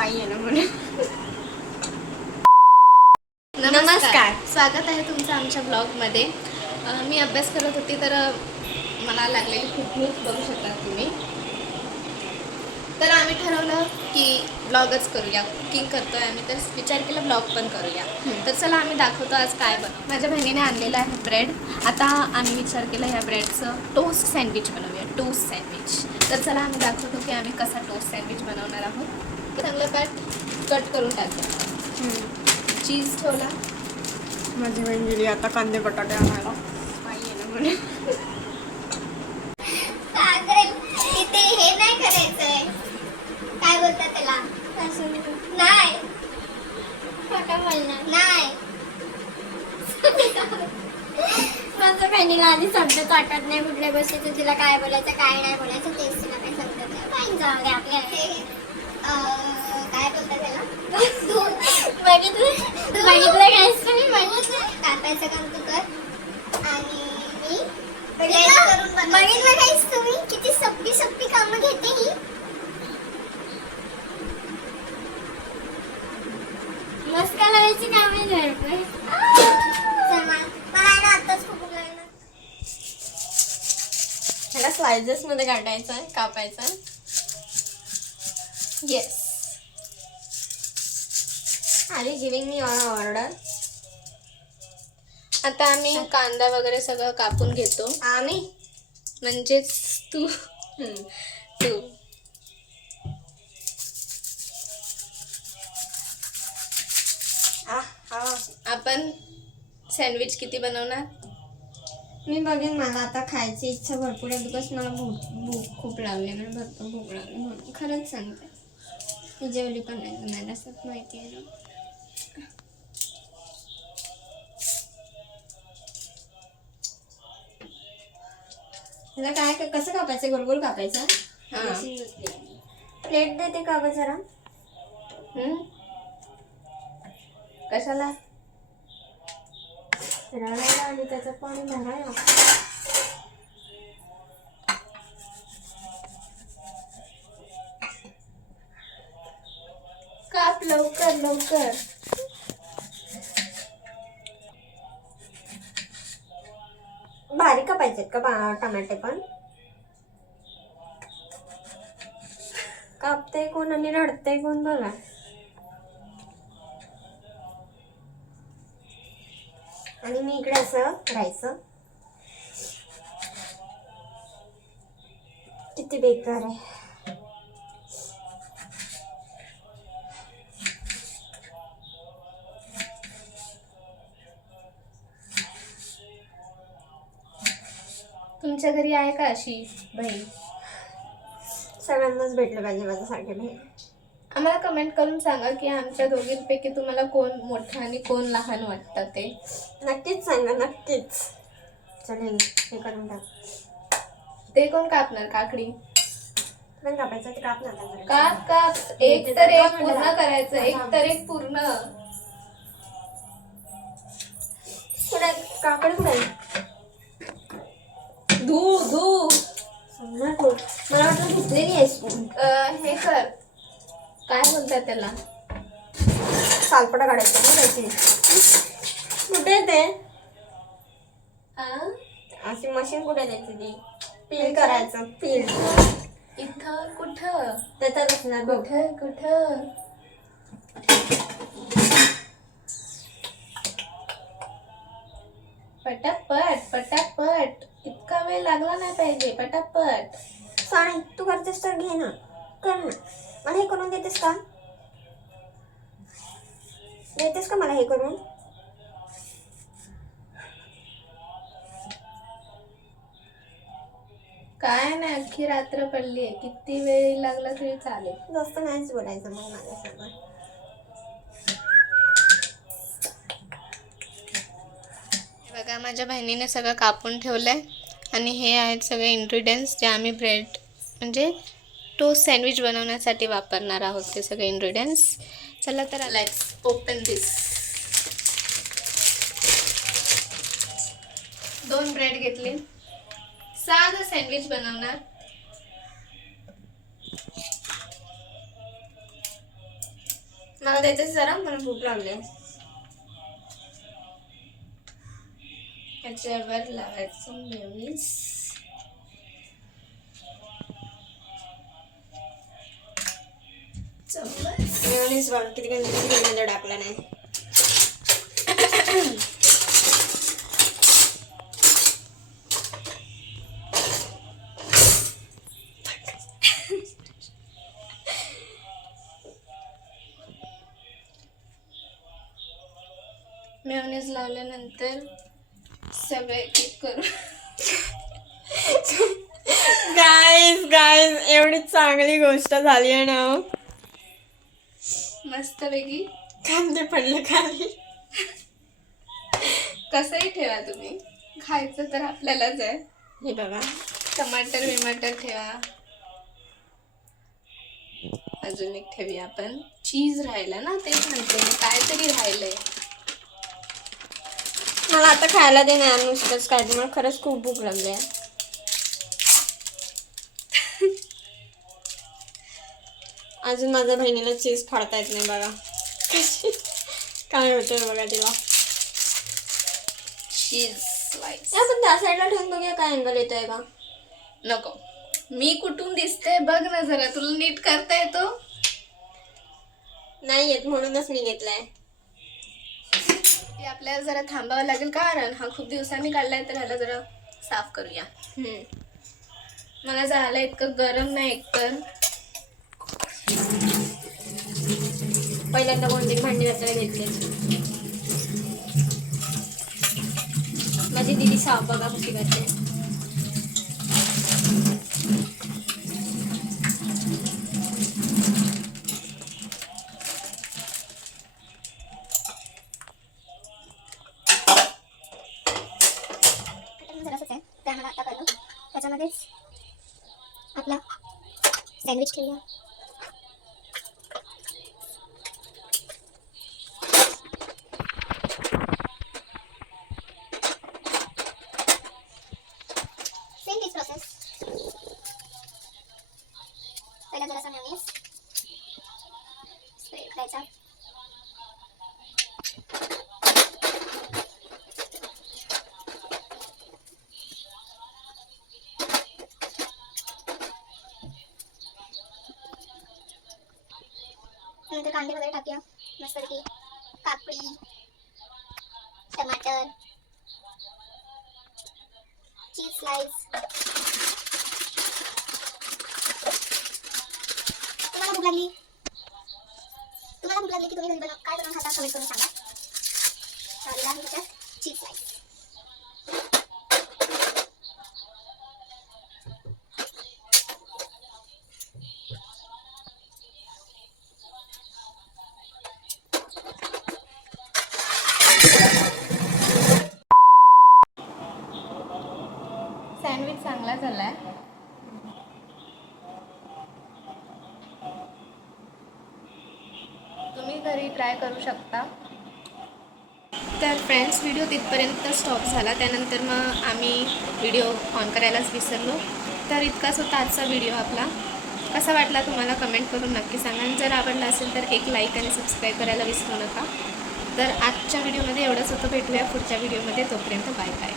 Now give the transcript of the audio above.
बाई आहे ना म्हणून. नमस्कार, स्वागत आहे तुमचं आमच्या ब्लॉगमध्ये. मी अभ्यास करत होती तर मला लागलेली खूप भूक बघू शकता तुम्ही. तर आम्ही ठरवलं की ब्लॉगच करूया. कुकिंग करतोय आम्ही तर विचार केला ब्लॉग पण करूया. तर चला आम्ही दाखवतो आज काय बनवू. माझ्या बहिणीने आणलेलं आहे ब्रेड. आता आम्ही विचार केला ह्या ब्रेडचं टोस्ट सँडविच बनवूया. Toast sandwich. तर चला आम्ही दाखवतो की आम्ही कसा टोस्ट सँडविच बनवणार आहोत. चांगलं कट करून टाकतो. चीज ठेवला. माझी बहीण गेली आता कांदे बटाटे आणायला. बाई आहे ना म्हणून. इथे हे नाही करायचंय. काय बोलतात त्याला? नाही खोटं बोलणार नाही. माझ्या बहिणीला आधी समजत वाटत नाही कुठल्या गोष्टीचं तिला काय बोलायचं काय नाही बोलायचं तेच तिला काही समजत नाही. काही जाऊ दे आपल्या काय बोलतात त्याला बघितलं काहीच तुम्ही बघितलं कापायचं काम तू कर आणि मी बघितलं काहीच तुम्ही किती सप्पी सप्पी कामं घेते ही. मस्का लावायची कामे झडपे. मला आहे ना आत्ताच खूप लागलं. ह्याला स्लायसेस मध्ये काढायचं आहे, कापायचं आहे. येस, आली गिविंग मी ऑर्डर. आता आम्ही कांदा वगैरे सगळं कापून घेतो. आम्ही म्हणजेच तू तू आपण सँडविच किती बनवणार? मी बघेन. मला आता खायची इच्छा भरपूर आहे बिकॉज मला भूक खूप लागली. मला भरपूर भूक लागली म्हणून खरंच सांगते. मी जेवली पण नाही मला असं माहिती आहे ना. त्याला काय कसं कापायचं? गोल गोल कापायचं. प्लेट देते का गं जरा? कशाला? रळायला आणि त्याचं पाणी भरायला. काप लवकर लवकर. बारीक कापायचे का टमाटे पण? कापते कोण आणि रडते कोण बघा. आणि मी इकडे असं करायचं. किती बेकार आहे. तुमच्या घरी आहे का अशी बहीण? सगळ्यांनाच भेटलं पाहिजे माझ्यासारखी बहीण. आम्हाला कमेंट करून सांगा की आमच्या दोघींपैकी तुम्हाला कोण मोठं आणि कोण लहान वाटतं ते. नक्कीच सांगा नक्कीच. चालेल हे करून टाक. ते कोण कापणार? काकडी पण कापायचं ते काप ना. काप काप. एक तर एक पूर्ण करायचं. एक तर एक पूर्ण. कुठे काकडी कुठे आहे? धू धू. समजा तू मला वाटतं धुतलेली आहेस तू. हे कर, काय बोलतात त्याला? सालपटा काढायचं ना त्याची. कुठे आहे ते? अशी मशीन कुठे द्यायची ती? पील करायचं. पील इथं कुठं? त्याच्यात असणार बघ. कुठं कुठं? पटापट पटापट. इतका वेळ लागला नाही पाहिजे. पटापट. साणी तू करतेस तर घे ना. कर ना. मला हे करून देतेस का? देतेस का मला हे करून? काय नाही, अख्खी रात्र पडली आहे. किती वेळ लागला तरी चालेल. जास्त नाहीच बोलायचं मग माझ्यासोबत. बघा माझ्या बहिणीने सगळं कापून ठेवलंय आणि हे आहेत सगळे इन्ग्रेडियंट्स जे आम्ही ब्रेड म्हणजे टोस्ट सँडविच बनवण्यासाठी वापरणार आहोत. ते सगळे इन्ग्रेडियंट्स. चला तर लेट्स ओपन दिस. 2 ब्रेड घेतले. साधं सँडविच बनवणार. मला द्यायचं जरा, मला भूक लागली. त्याच्यावर लावायचं मेयोनीज. मेयोनीज बघ किती गंज टाकला नाही. मेयोनीज लावल्यानंतर सगळे किक करू. गाईज एवढी चांगली गोष्ट झाली आहे ना. मस्तपैकी कांदे पडले खाली. कसंही ठेवा तुम्ही, खायचं तर आपल्यालाच आहे. हे बघा टमाटर विमाटर ठेवा. अजून एक ठेवूया आपण. चीज राहिला ना, ते म्हणते मी, काहीतरी राहिलंय. मला आता खायला दे ना नुसतंच काय, मला खरंच खूप भूक लागली आहे. अजून माझ्या बहिणीला चीज फाडता येत नाही बघा. काय होतंय बघा तिला. Cheese slice. आपण त्या साईडला ठेवून बघूया काय अँगल येतोय का. नको, मी कुठून दिसते बघ ना जरा. तुला नीट करता येतो? नाही येत म्हणूनच मी घेतलाय. ते आपल्याला जरा थांबावं लागेल, कारण हा खूप दिवसांनी काढलाय, तर ह्याला जरा साफ करूया. मला झालं इतकं गरम नाही एकतर. पहिल्यांदा कोणतरी भांडी घासायला घेतले. माझी दीदी साफ बघा कशी करते. त्यामध्ये आता करू त्याच्यामध्येच आपला सँडविच ठेवूया. सेम तीच प्रोसेस. पहिला जरासा मेयोनीज स्प्रेड करायचा. नंतर कांदे वगैरे टाकूया मस्तपैकी. काकडी, टमाटर, चीज स्लाइस. तुम्हाला भूक लागली की तुम्ही घरी काय बनवून खाता कमेंट करून सांगा. चालेल आहे त्याच्यात चीज स्लाइस. सँडविच चांगला झालाय. तुम्ही घरी ट्राय करू शकता. तर फ्रेंड्स, व्हिडिओ तिथपर्यंत स्टॉप झाला. त्यानंतर मग आम्ही व्हिडिओ ऑन करायलाच विसरलो. तर इतकाच होता आजचा व्हिडिओ आपला. कसा वाटला तुम्हाला कमेंट करून नक्की सांगा. आणि जर आवडला असेल तर एक लाईक आणि सबस्क्राईब करायला विसरू नका. तर आजच्या व्हिडिओमध्ये एवढंच होतं. भेटूया पुढच्या व्हिडिओमध्ये. तोपर्यंत बाय बाय.